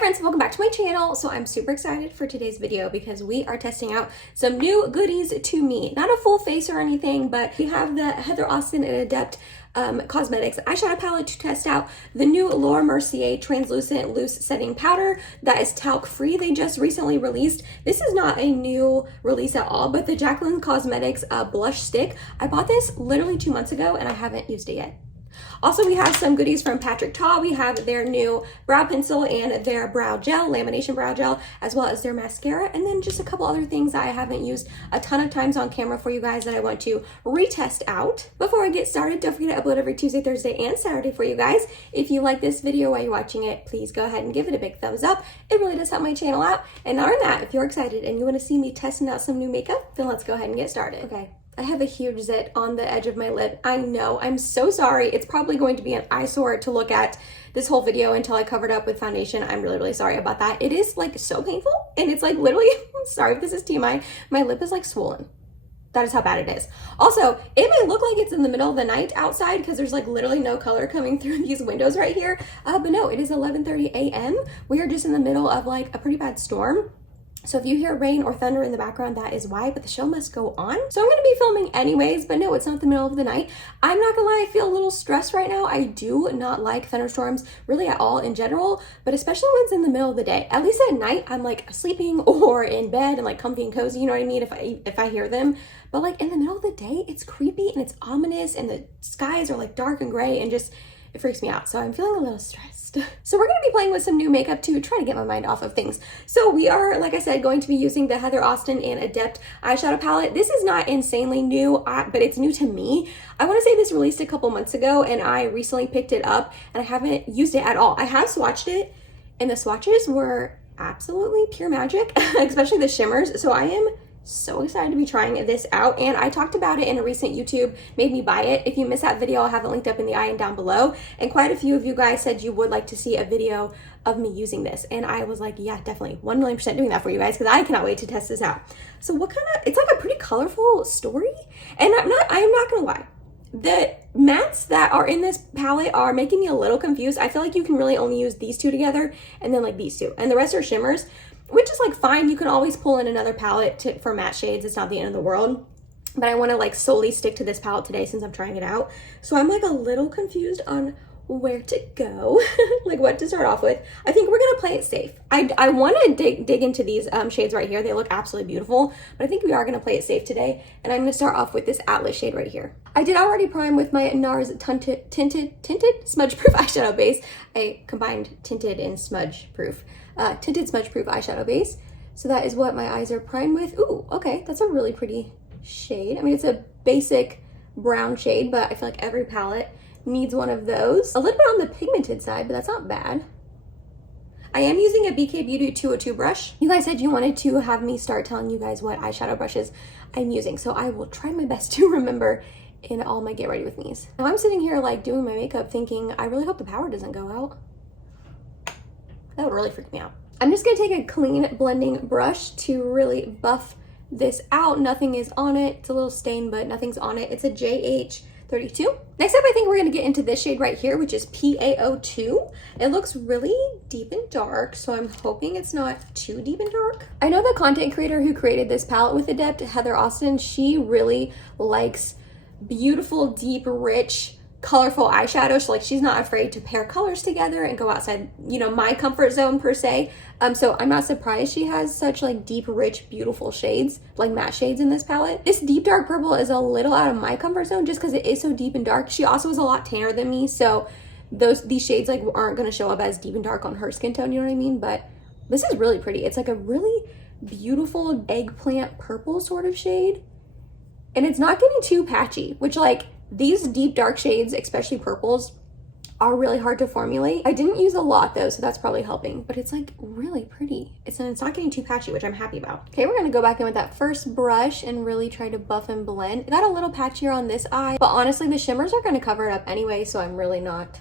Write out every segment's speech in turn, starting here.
friends, welcome back to my channel. So I'm super excited for today's video because we are testing out some new goodies to me. Not a full face or anything, but we have the Heather Austin and Adept Cosmetics eyeshadow palette to test out the new Laura Mercier translucent loose setting powder that is talc free. They just recently released. This is not a new release at all, but the Jaclyn Cosmetics blush stick. I bought this literally 2 months ago and I haven't used it yet. Also, we have some goodies from Patrick Ta. We have their new brow pencil and their brow gel, lamination brow gel, as well as their mascara, and then just a couple other things that I haven't used a ton of times on camera for you guys that I want to retest out. Before I get started, don't forget to upload every Tuesday, Thursday, and Saturday for you guys. If you like this video while you're watching it, please go ahead and give it a big thumbs up. It really does help my channel out. And not only that, if you're excited and you want to see me testing out some new makeup, then let's go ahead and get started. Okay. I have a huge zit on the edge of my lip. I know, I'm so sorry. It's probably going to be an eyesore to look at this whole video until I cover it up with foundation. I'm really sorry about that. It is like so painful and it's like literally, sorry if this is TMI, my lip is like swollen. That is how bad it is. Also, it may look like it's in the middle of the night outside because there's like literally no color coming through these windows right here. But no, it is 11:30 a.m. We are just in the middle of like a pretty bad storm. So if you hear rain or thunder in the background, that is why, but the show must go on. So I'm going to be filming anyways, but no, it's not the middle of the night. I'm not going to lie, I feel a little stressed right now. I do not like thunderstorms really at all in general, but especially when it's in the middle of the day. At least at night, I'm like sleeping or in bed and like comfy and cozy, you know what I mean, if I hear them. But like in the middle of the day, it's creepy and it's ominous and the skies are like dark and gray and just, it freaks me out. So I'm feeling a little stressed. So we're going to be playing with some new makeup to try to get my mind off of things. So we are, like I said, going to be using the Heather Austin and Adept eyeshadow palette. This is not insanely new, but it's new to me. I want to say this released a couple months ago and I recently picked it up and I haven't used it at all. I have swatched it and the swatches were absolutely pure magic, especially the shimmers. So I am so excited to be trying this out, and I talked about it in a recent YouTube Made Me Buy It. If you missed that video, I'll have it linked up in the eye and down below, and quite a few of you guys said you would like to see a video of me using this, and I was like, yeah, definitely 1,000,000% doing that for you guys because I cannot wait to test this out. So what kind of, it's like a pretty colorful story, and I am not gonna lie, the mattes that are in this palette are making me a little confused. I feel like you can really only use these two together and then like these two, and the rest are shimmers, which is like fine. You can always pull in another palette for matte shades. It's not the end of the world, but I want to like solely stick to this palette today since I'm trying it out. So I'm like a little confused on where to go, like what to start off with. I think we're gonna play it safe. I want to dig into these shades right here. They look absolutely beautiful, but I think we are gonna play it safe today. And I'm gonna start off with this Atlas shade right here. I did already prime with my NARS tinted smudge proof eyeshadow base. I combined tinted and smudge proof. Tinted smudge proof eyeshadow base. So that is what my eyes are primed with. Ooh, okay, that's a really pretty shade. I mean, it's a basic brown shade, but I feel like every palette needs one of those. A little bit on the pigmented side, but that's not bad. I am using a BK Beauty 202 brush. You guys said you wanted to have me start telling you guys what eyeshadow brushes I'm using, so I will try my best to remember in all my get ready with me's. Now I'm sitting here like doing my makeup thinking, I really hope the power doesn't go out. That would really freak me out. I'm just gonna take a clean blending brush to really buff this out. Nothing is on it. It's a little stained, but nothing's on it. It's a JH32. Next up, I think we're gonna get into this shade right here, which is PAO2. It looks really deep and dark, so I'm hoping it's not too deep and dark. I know the content creator who created this palette with Adept, Heather Austin, she really likes beautiful, deep, rich, colorful eyeshadow. So like she's not afraid to pair colors together and go outside, you know, my comfort zone per se. So I'm not surprised she has such like deep, rich, beautiful shades, like matte shades in this palette. This deep dark purple is a little out of my comfort zone just because it is so deep and dark. She also is a lot tanner than me, so these shades like aren't going to show up as deep and dark on her skin tone, you know what I mean? But this is really pretty. It's like a really beautiful eggplant purple sort of shade, and it's not getting too patchy, which like these deep dark shades, especially purples, are really hard to formulate. I didn't use a lot though, so that's probably helping, but it's like really pretty. It's not getting too patchy, which I'm happy about. Okay, we're gonna go back in with that first brush and really try to buff and blend. It got a little patchier on this eye, but honestly the shimmers are gonna cover it up anyway, so I'm really not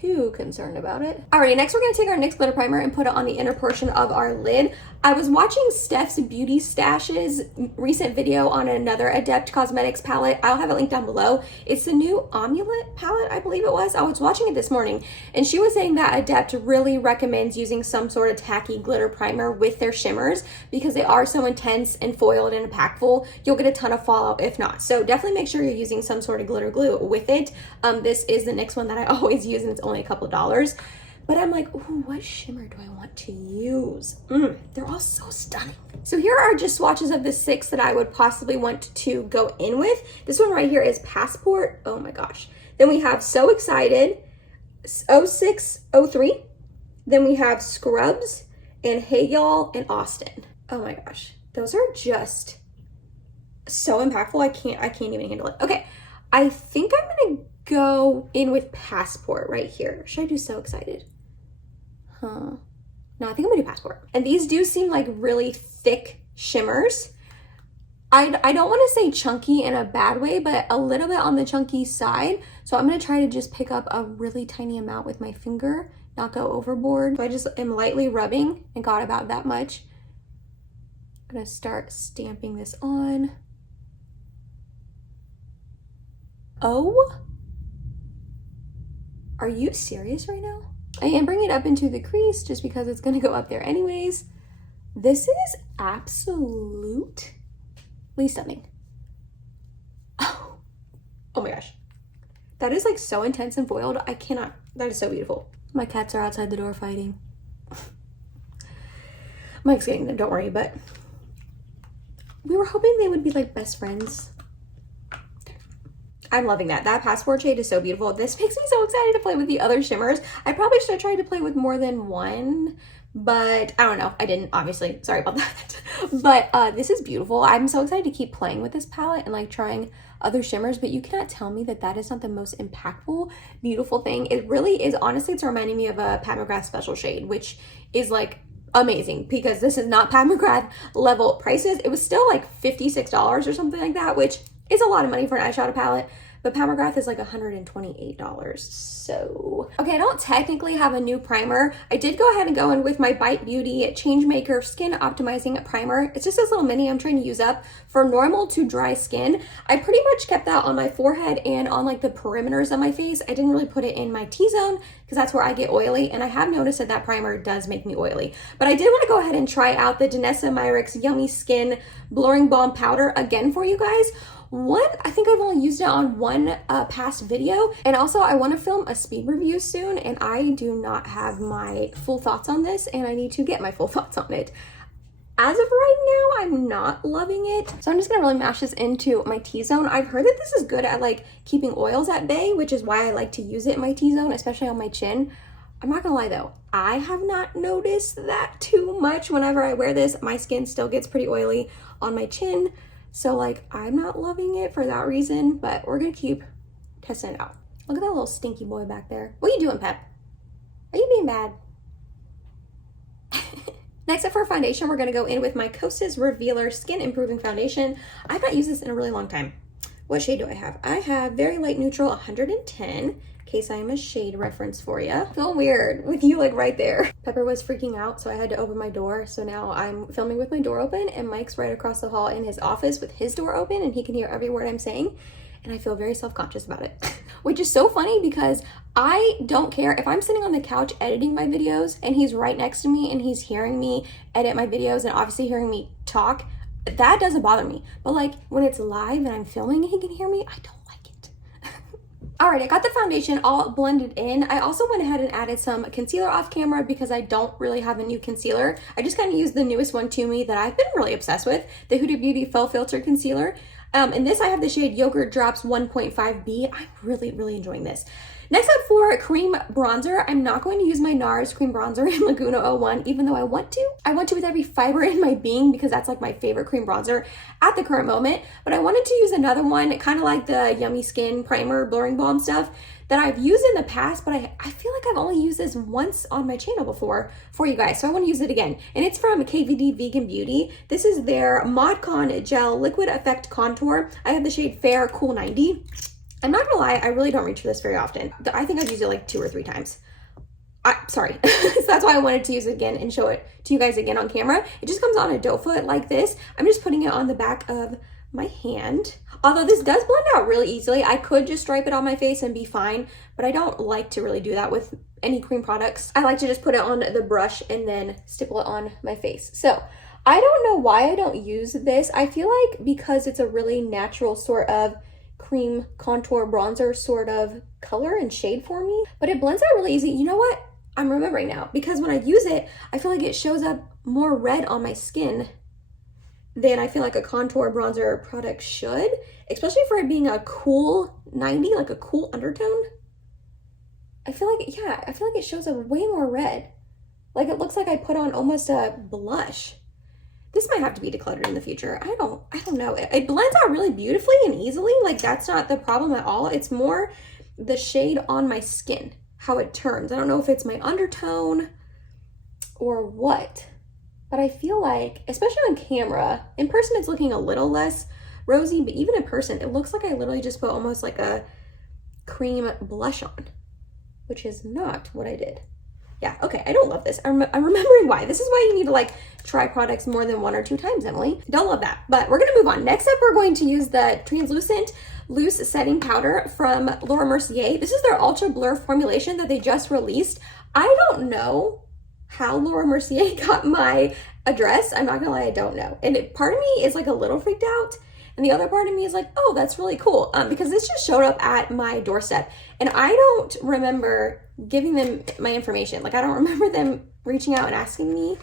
too concerned about it. Alrighty, next we're gonna take our NYX glitter primer and put it on the inner portion of our lid. I was watching Steph's Beauty Stash's recent video on another Adept Cosmetics palette. I'll have it linked down below. It's the new Amulet palette, I believe it was. I was watching it this morning, and she was saying that Adept really recommends using some sort of tacky glitter primer with their shimmers because they are so intense and foiled and impactful. You'll get a ton of fallout if not. So definitely make sure you're using some sort of glitter glue with it. This is the NYX one that I always use, and it's only a couple of dollars. But I'm like, ooh, what shimmer do I want to use? They're all so stunning. So here are just swatches of the 6 that I would possibly want to go in with. This one right here is Passport. Oh my gosh. Then we have So Excited, 06, 03. Then we have Scrubs and Hey Y'all and Austin. Oh my gosh. Those are just so impactful. I can't even handle it. Okay. I think I'm gonna go in with Passport right here. Should I do So Excited? No, I think I'm gonna do Passport. And these do seem like really thick shimmers. I don't want to say chunky in a bad way, but a little bit on the chunky side. So I'm gonna try to just pick up a really tiny amount with my finger, not go overboard. So I just am lightly rubbing and got about that much. I'm gonna start stamping this on. Oh, are you serious right now? I am bringing it up into the crease just because it's gonna go up there anyways. This is absolutely stunning. Oh my gosh. That is like so intense and foiled. I cannot, that is so beautiful. My cats are outside the door fighting. Mike's getting them, don't worry, but we were hoping they would be like best friends. I'm loving that. That Passport shade is so beautiful. This makes me so excited to play with the other shimmers. I probably should have tried to play with more than one, but I don't know. I didn't, obviously. Sorry about that. But this is beautiful. I'm so excited to keep playing with this palette and like trying other shimmers, but you cannot tell me that that is not the most impactful, beautiful thing. It really is. Honestly, it's reminding me of a Pat McGrath special shade, which is like amazing because this is not Pat McGrath level prices. It was still like $56 or something like that, which is a lot of money for an eyeshadow palette, but Pat McGrath is like $128. So, okay, I don't technically have a new primer. I did go ahead and go in with my Bite Beauty Changemaker Skin Optimizing Primer. It's just this little mini I'm trying to use up for normal to dry skin. I pretty much kept that on my forehead and on like the perimeters of my face. I didn't really put it in my T-zone because that's where I get oily, and I have noticed that that primer does make me oily. But I did want to go ahead and try out the Danessa Myricks Yummy Skin Blurring Balm Powder again for you guys. I think I've only used it on one past video, and also I want to film a speed review soon, and I do not have my full thoughts on this, and I need to get my full thoughts on it. As of right now, I'm not loving it, so I'm just gonna really mash this into my T-zone. I've heard that this is good at like keeping oils at bay, which is why I like to use it in my T-zone, especially on my chin. I'm not gonna lie though, I have not noticed that too much. Whenever I wear this, my skin still gets pretty oily on my chin. So like, I'm not loving it for that reason, but we're gonna keep testing it out. Look at that little stinky boy back there. What are you doing, Pep? Are you being bad? Next up for foundation, we're gonna go in with my Kosas Revealer Skin Improving Foundation. I've not used this in a really long time. What shade do I have? I have Very Light Neutral 110, in case I'm a shade reference for you. Feel weird with you like right there. Pepper was freaking out, so I had to open my door. So now I'm filming with my door open, and Mike's right across the hall in his office with his door open, and he can hear every word I'm saying. And I feel very self-conscious about it, which is so funny because I don't care if I'm sitting on the couch editing my videos and he's right next to me and he's hearing me edit my videos and obviously hearing me talk. That doesn't bother me. But like when it's live and I'm filming and he can hear me, I don't like it. All right, I got the foundation all blended in. I also went ahead and added some concealer off camera because I don't really have a new concealer. I just kind of used the newest one to me that I've been really obsessed with, the Huda Beauty Faux Filter Concealer. In this, I have the shade Yogurt Drops 1.5B. I'm really enjoying this. Next up for cream bronzer, I'm not going to use my NARS cream bronzer in Laguna 01, even though I want to. I want to with every fiber in my being because that's like my favorite cream bronzer at the current moment. But I wanted to use another one, kind of like the Yummy Skin Primer Blurring Balm stuff that I've used in the past, but I feel like I've only used this once on my channel before for you guys, so I want to use it again. And it's from KVD Vegan Beauty. This is their Mod Con Gel Liquid Effect Contour. I have the shade Fair Cool 90. I'm not gonna lie, I really don't reach for this very often. I think I've used it like 2 or 3 times. Sorry. So that's why I wanted to use it again and show it to you guys again on camera. It just comes on a doe foot like this. I'm just putting it on the back of my hand. Although this does blend out really easily. I could just stripe it on my face and be fine, but I don't like to really do that with any cream products. I like to just put it on the brush and then stipple it on my face. So I don't know why I don't use this. I feel like because it's a really natural sort of cream contour bronzer sort of color and shade for me, but it blends out really easy. You know what? I'm remembering now, because when I use it, I feel like it shows up more red on my skin than I feel like a contour bronzer product should, especially for it being a cool 90, like a cool undertone. I feel like, yeah, I feel like it shows up way more red. Like it looks like I put on almost a blush. This might have to be decluttered in the future. I don't know. It blends out really beautifully and easily. Like that's not the problem at all. It's more the shade on my skin, how it turns. I don't know if it's my undertone or what, but I feel like, especially on camera, in person it's looking a little less rosy, but even in person, it looks like I literally just put almost like a cream blush on, which is not what I did. Yeah, okay, I don't love this. I'm remembering why. This is why you need to like try products more than 1 or 2 times, Emily. Don't love that, but we're gonna move on. Next up, we're going to use the Translucent Loose Setting Powder from Laura Mercier. This is their Ultra Blur formulation that they just released. I don't know how Laura Mercier got my address. I'm not gonna lie, I don't know. And part of me is like a little freaked out, and the other part of me is like, oh, that's really cool. Because this just showed up at my doorstep, and I don't remember giving them my information. Like I don't remember them reaching out and asking me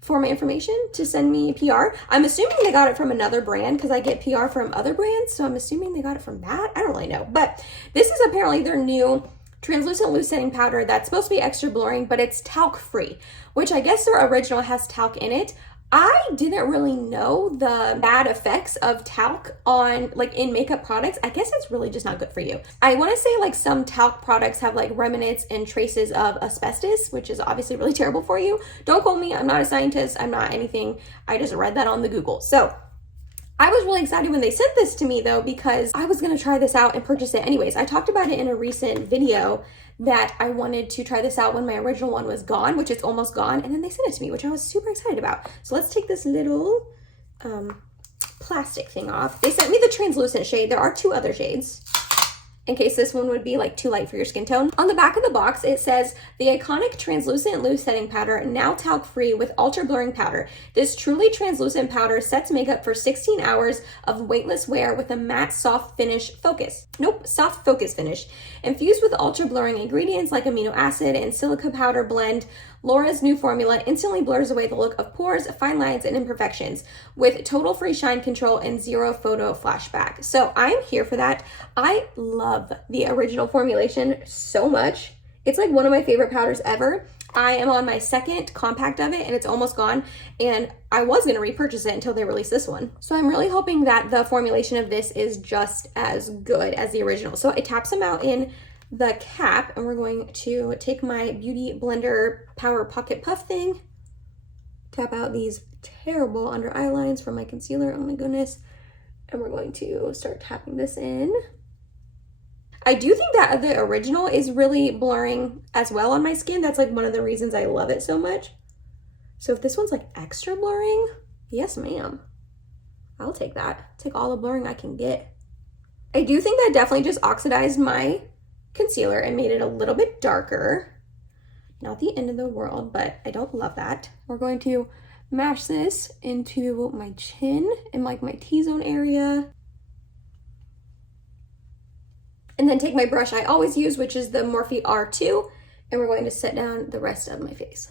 for my information to send me PR. I'm assuming they got it from another brand because I get PR from other brands. So I'm assuming they got it from that. I don't really know, but this is apparently their new translucent loose setting powder that's supposed to be extra blurring, but it's talc free, which I guess their original has talc in it. I didn't really know the bad effects of talc on like in makeup products. I guess it's really just not good for you. I want to say like some talc products have like remnants and traces of asbestos, which is obviously really terrible for you. Don't quote me. I'm not a scientist. I'm not anything. I just read that on the Google. So I was really excited when they sent this to me though, because I was going to try this out and purchase it anyways. I talked about it in a recent video that I wanted to try this out when my original one was gone, which it's almost gone. And then they sent it to me, which I was super excited about. So let's take this little plastic thing off. They sent me the translucent shade. There are 2 other shades, in case this one would be like too light for your skin tone. On the back of the box, it says the iconic translucent loose setting powder, now talc free with ultra blurring powder. This truly translucent powder sets makeup for 16 hours of weightless wear with a matte soft finish focus. Soft focus finish. Infused with ultra blurring ingredients like amino acid and silica powder blend, Laura's new formula instantly blurs away the look of pores, fine lines, and imperfections with total free shine control and 0 photo flashback. So I'm here for that. I love the original formulation so much. It's like one of my favorite powders ever. I am on my 2nd compact of it and it's almost gone, and I was going to repurchase it until they released this one. So I'm really hoping that the formulation of this is just as good as the original. So it taps them out in the cap, and we're going to take my Beauty Blender Power Pocket Puff thing, tap out these terrible under eye lines from my concealer, oh my goodness, and we're going to start tapping this in. I do think that the original is really blurring as well on my skin. That's like one of the reasons I love it so much. So if this one's like extra blurring, yes ma'am, I'll take that. Take all the blurring I can get. I do think that definitely just oxidized my concealer and made it a little bit darker. Not the end of the world, but I don't love that. We're going to mash this into my chin and like my T-zone area. And then take my brush I always use, which is the Morphe R2, and we're going to set down the rest of my face.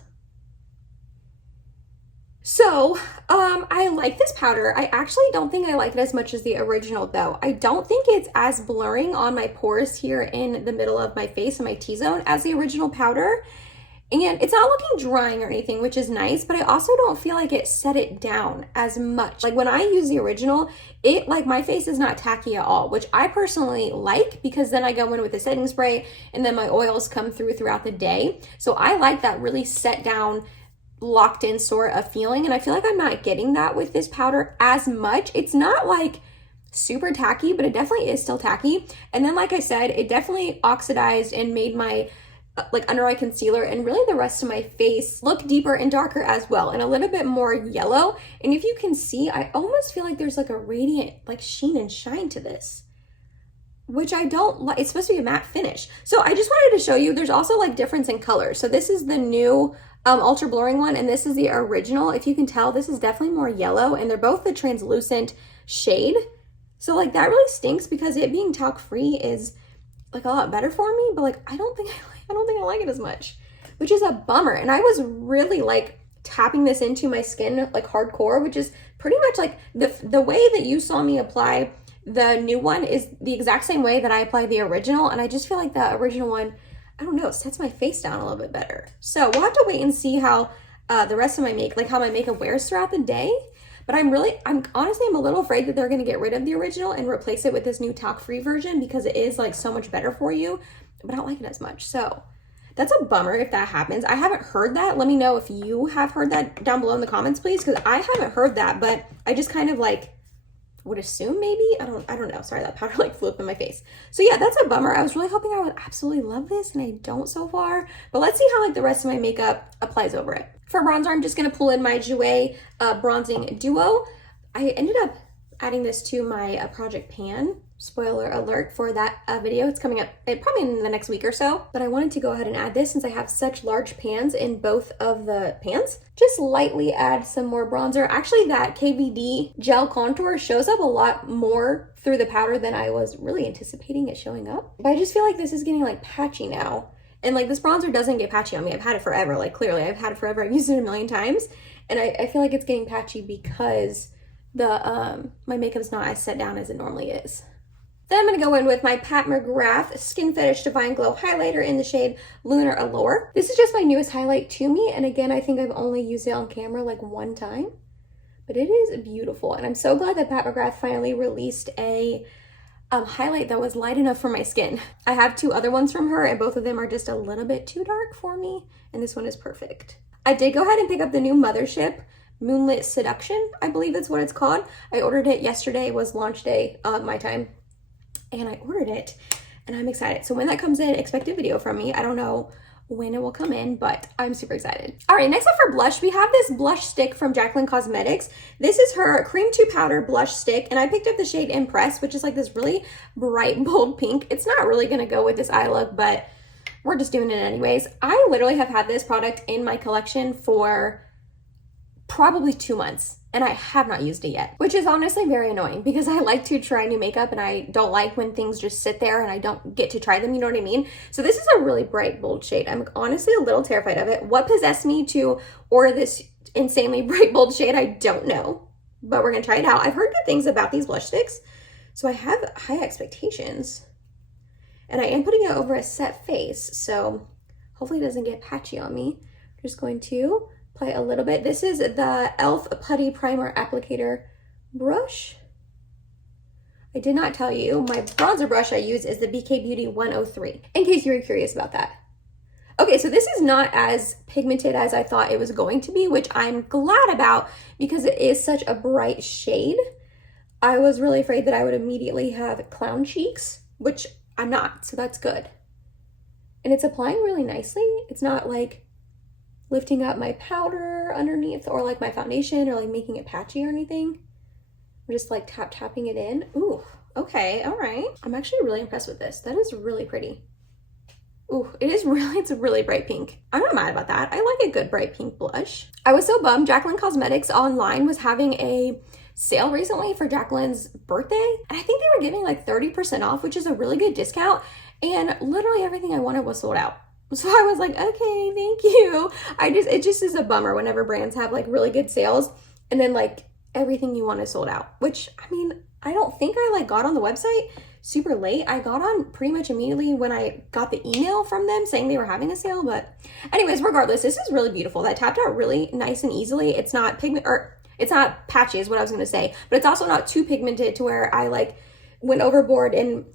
So, I like this powder. I actually don't think I like it as much as the original though. I don't think it's as blurring on my pores here in the middle of my face and my T-zone as the original powder. And it's not looking drying or anything, which is nice, but I also don't feel like it set it down as much. Like when I use the original, like my face is not tacky at all, which I personally like because then I go in with a setting spray and then my oils come throughout the day. So I like that really set down, locked in sort of feeling, and I feel like I'm not getting that with this powder as much. It's not like super tacky, but it definitely is still tacky. And then, like I said, it definitely oxidized and made my like under eye concealer and really the rest of my face look deeper and darker as well, and a little bit more yellow. And if you can see, I almost feel like there's like a radiant like sheen and shine to this, which I don't like. It's supposed to be a matte finish. So I just wanted to show you, there's also like difference in color. So this is the new ultra blurring one, and this is the original. If you can tell, this is definitely more yellow, and they're both the translucent shade. So like that really stinks, because it being talc free is like a lot better for me, but like I don't think I like it as much, which is a bummer. And I was really like tapping this into my skin like hardcore, which is pretty much like the way that you saw me apply the new one is the exact same way that I apply the original. And I just feel like the original one, I don't know, sets my face down a little bit better. So we'll have to wait and see how the rest of my how my makeup wears throughout the day. But I'm honestly, I'm a little afraid that they're going to get rid of the original and replace it with this new talc-free version, because it is like so much better for you, but I don't like it as much. So that's a bummer if that happens. I haven't heard that. Let me know if you have heard that down below in the comments, please, because I haven't heard that, but I just kind of like would assume maybe. I don't know. Sorry, that powder like flew up in my face. So yeah, that's a bummer. I was really hoping I would absolutely love this, and I don't so far. But let's see how like the rest of my makeup applies over it. For bronzer, I'm just going to pull in my Jouer Bronzing Duo. I ended up adding this to my Project Pan. Spoiler alert for that video. It's coming up probably in the next week or so. But I wanted to go ahead and add this since I have such large pans in both of the pans. Just lightly add some more bronzer. Actually, that KVD gel contour shows up a lot more through the powder than I was really anticipating it showing up. But I just feel like this is getting like patchy now. And like this bronzer doesn't get patchy on me. I've had it forever. Like clearly I've had it forever. I've used it a million times. And I feel like it's getting patchy because the my makeup's not as set down as it normally is. Then I'm going to go in with my Pat McGrath Skin Fetish Divine Glow Highlighter in the shade Lunar Allure. This is just my newest highlight to me. And again, I think I've only used it on camera like one time. But it is beautiful. And I'm so glad that Pat McGrath finally released a highlight that was light enough for my skin. I have two other ones from her, and both of them are just a little bit too dark for me, and this one is perfect. I did go ahead and pick up the new Mothership Moonlit Seduction, I believe that's what it's called. I ordered it yesterday. It was launch day my time, and I ordered it, and I'm excited. So when that comes in, expect a video from me. I don't know when it will come in, but I'm super excited. All right, next up for blush, we have this blush stick from Adept Cosmetics. This is her Cream 2 Powder Blush Stick, and I picked up the shade Impress, which is like this really bright, bold pink. It's not really gonna go with this eye look, but we're just doing it anyways. I literally have had this product in my collection for probably 2 months, and I have not used it yet, which is honestly very annoying because I like to try new makeup and I don't like when things just sit there and I don't get to try them, you know what I mean? So this is a really bright, bold shade. I'm honestly a little terrified of it. What possessed me to order this insanely bright, bold shade, I don't know, but we're gonna try it out. I've heard good things about these blush sticks, so I have high expectations. And I am putting it over a set face, so hopefully it doesn't get patchy on me. I'm just going to apply a little bit. This is the e.l.f. Putty Primer Applicator brush. I did not tell you, my bronzer brush I use is the BK Beauty 103, in case you were curious about that. Okay, so this is not as pigmented as I thought it was going to be, which I'm glad about because it is such a bright shade. I was really afraid that I would immediately have clown cheeks, which I'm not, so that's good. And it's applying really nicely. It's not like lifting up my powder underneath or like my foundation or like making it patchy or anything. I'm just like tapping it in. Ooh, okay, all right. I'm actually really impressed with this. That is really pretty. Ooh, it's a really bright pink. I'm not mad about that. I like a good bright pink blush. I was so bummed. Adept Cosmetics online was having a sale recently for Jacqueline's birthday. And I think they were giving like 30% off, which is a really good discount. And literally everything I wanted was sold out. So I was like, okay, thank you. It just is a bummer whenever brands have like really good sales and then like everything you want is sold out, which I mean, I don't think I like got on the website super late. I got on pretty much immediately when I got the email from them saying they were having a sale. But anyways, regardless, this is really beautiful. That tapped out really nice and easily. It's not it's not patchy is what I was going to say, but it's also not too pigmented to where I like went overboard and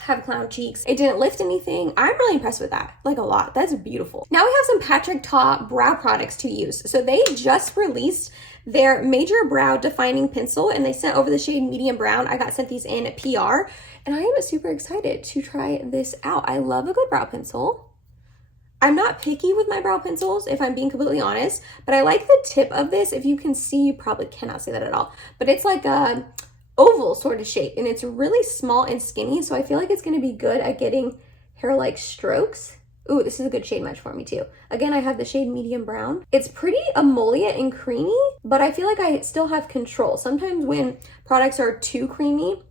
have clown cheeks. It didn't lift anything. I'm really impressed with that, like a lot. That's beautiful. Now we have some Patrick Ta brow products to use. So they just released their Major Brow Defining Pencil, and they sent over the shade Medium Brown. I got sent these in PR, and I am super excited to try this out. I love a good brow pencil. I'm not picky with my brow pencils, if I'm being completely honest, but I like the tip of this. If you can see, you probably cannot see that at all, but it's like a oval sort of shape, and it's really small and skinny, so I feel like it's going to be good at getting hair-like strokes. Ooh, this is a good shade match for me too. Again, I have the shade Medium Brown. It's pretty emollient and creamy, but I feel like I still have control. Sometimes when products are too creamy,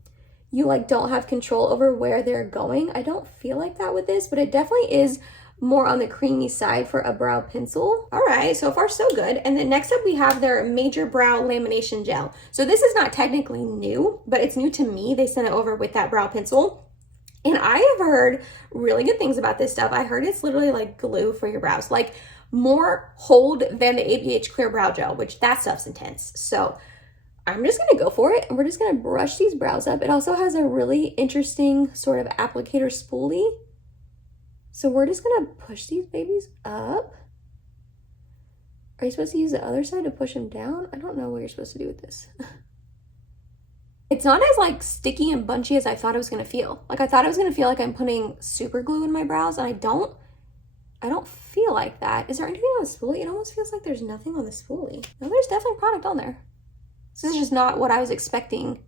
you like don't have control over where they're going. I don't feel like that with this, but it definitely is more on the creamy side for a brow pencil. All right, so far so good. And then next up we have their Major Brow Lamination Gel. So this is not technically new, but it's new to me. They sent it over with that brow pencil. And I have heard really good things about this stuff. I heard it's literally like glue for your brows, like more hold than the ABH Clear Brow Gel, which that stuff's intense. So I'm just gonna go for it, and we're just gonna brush these brows up. It also has a really interesting sort of applicator spoolie. So we're just gonna push these babies up. Are you supposed to use the other side to push them down? I don't know what you're supposed to do with this. It's not as like sticky and bunchy as I thought it was gonna feel. Like I thought it was gonna feel like I'm putting super glue in my brows, and I don't feel like that. Is there anything on the spoolie? It almost feels like there's nothing on the spoolie. No, there's definitely product on there. This is just not what I was expecting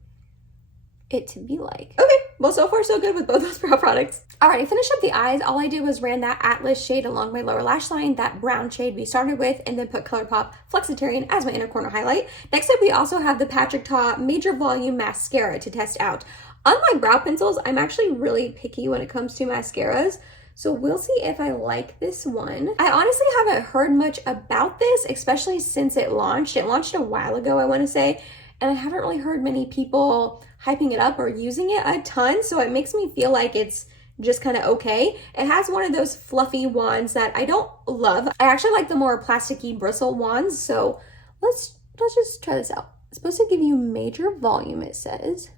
it to be like. Okay, well, so far so good with both those brow products. All right, I finished up the eyes. All I did was ran that Atlas shade along my lower lash line, that brown shade we started with, and then put ColourPop Flexitarian as my inner corner highlight. Next up, we also have the Patrick Ta Major Volume Mascara to test out. Unlike brow pencils, I'm actually really picky when it comes to mascaras, so we'll see if I like this one. I honestly haven't heard much about this, especially since it launched. It launched a while ago, I want to say, and I haven't really heard many people hyping it up or using it a ton, so it makes me feel like it's just kind of okay. It has one of those fluffy wands that I don't love. I actually like the more plasticky bristle wands, so let's just try this out. It's supposed to give you major volume, it says.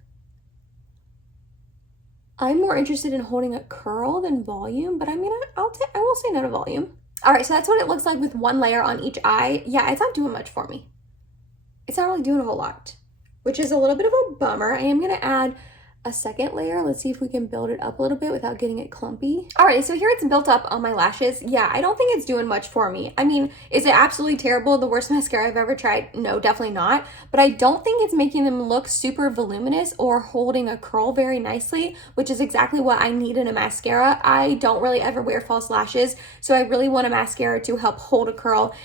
I'm more interested in holding a curl than volume, but I will say no to volume. All right, so that's what it looks like with one layer on each eye. Yeah, it's not doing much for me. It's not really doing a whole lot, which is a little bit of a bummer. I am gonna add a second layer. Let's see if we can build it up a little bit without getting it clumpy. All right, so here it's built up on my lashes. Yeah, I don't think it's doing much for me. I mean, is it absolutely terrible? The worst mascara I've ever tried? No, definitely not. But I don't think it's making them look super voluminous or holding a curl very nicely, which is exactly what I need in a mascara. I don't really ever wear false lashes, so I really want a mascara to help hold a curl.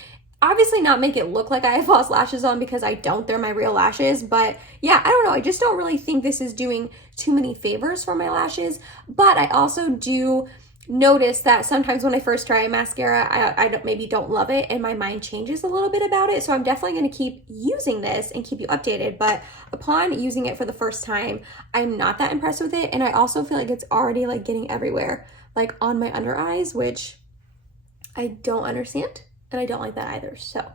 Obviously not make it look like I have false lashes on, because I don't, they're my real lashes, but yeah, I don't know, I just don't really think this is doing too many favors for my lashes. But I also do notice that sometimes when I first try a mascara, I maybe don't love it, and my mind changes a little bit about it, so I'm definitely going to keep using this and keep you updated. But upon using it for the first time, I'm not that impressed with it, and I also feel like it's already like getting everywhere, like on my under eyes, which I don't understand. And I don't like that either, so.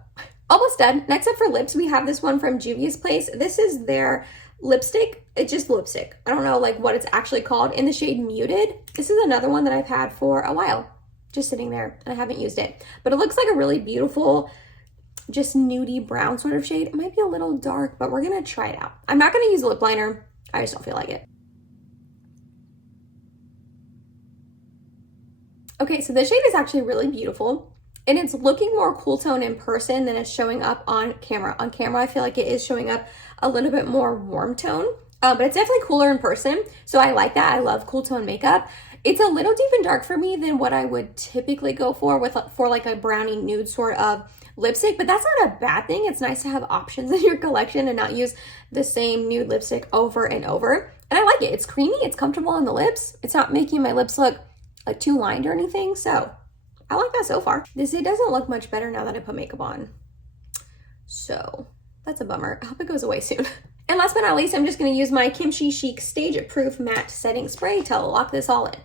Almost done. Next up for lips, we have this one from Juvia's Place. This is their lipstick. It's just lipstick. I don't know like what it's actually called, in the shade Muted. This is another one that I've had for a while, just sitting there, and I haven't used it. But it looks like a really beautiful, just nudie brown sort of shade. It might be a little dark, but we're gonna try it out. I'm not gonna use a lip liner. I just don't feel like it. Okay, so this shade is actually really beautiful. And it's looking more cool tone in person than it's showing up on camera. On camera, I feel like it is showing up a little bit more warm tone, but it's definitely cooler in person. So I like that. I love cool tone makeup. It's a little deep and dark for me than what I would typically go for like a brownie nude sort of lipstick, but that's not a bad thing. It's nice to have options in your collection and not use the same nude lipstick over and over. And I like it. It's creamy. It's comfortable on the lips. It's not making my lips look like too lined or anything. So I like that so far. It doesn't look much better now that I put makeup on. So that's a bummer. I hope it goes away soon. And last but not least, I'm just gonna use my Kimchi Chic Stage Proof Matte Setting Spray to lock this all in.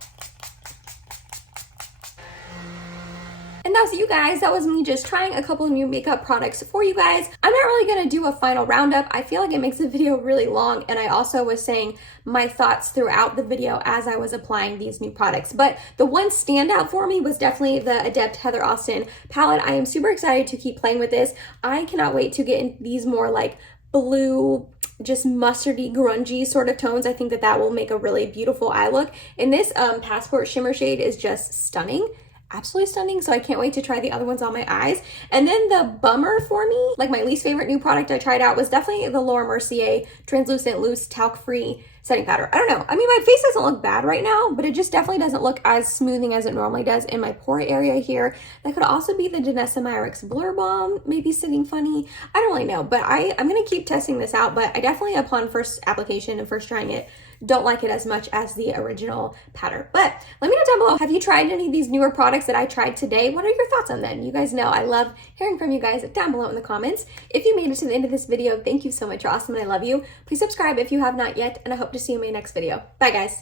And that was you guys. That was me just trying a couple new makeup products for you guys. I'm I'm not really gonna do a final roundup. I feel like it makes the video really long, and I also was saying my thoughts throughout the video as I was applying these new products. But the one standout for me was definitely the Adept Heather Austin palette. I am super excited to keep playing with this. I cannot wait to get in these more like blue, just mustardy, grungy sort of tones. I think that that will make a really beautiful eye look. And this Passport Shimmer shade is just stunning. Absolutely stunning. So I can't wait to try the other ones on my eyes. And then the bummer for me, like my least favorite new product I tried out, was definitely the Laura Mercier Translucent Loose Talc-Free Setting Powder. I don't know. I mean, my face doesn't look bad right now, but it just definitely doesn't look as smoothing as it normally does in my pore area here. That could also be the Danessa Myricks Blur Balm maybe sitting funny. I don't really know, but I'm going to keep testing this out. But I definitely, upon first application and first trying it, don't like it as much as the original powder. But let me know down below, have you tried any of these newer products that I tried today? What are your thoughts on them? You guys know I love hearing from you guys down below in the comments. If you made it to the end of this video, thank you so much. You're awesome and I love you. Please subscribe if you have not yet, and I hope to see you in my next video. Bye guys.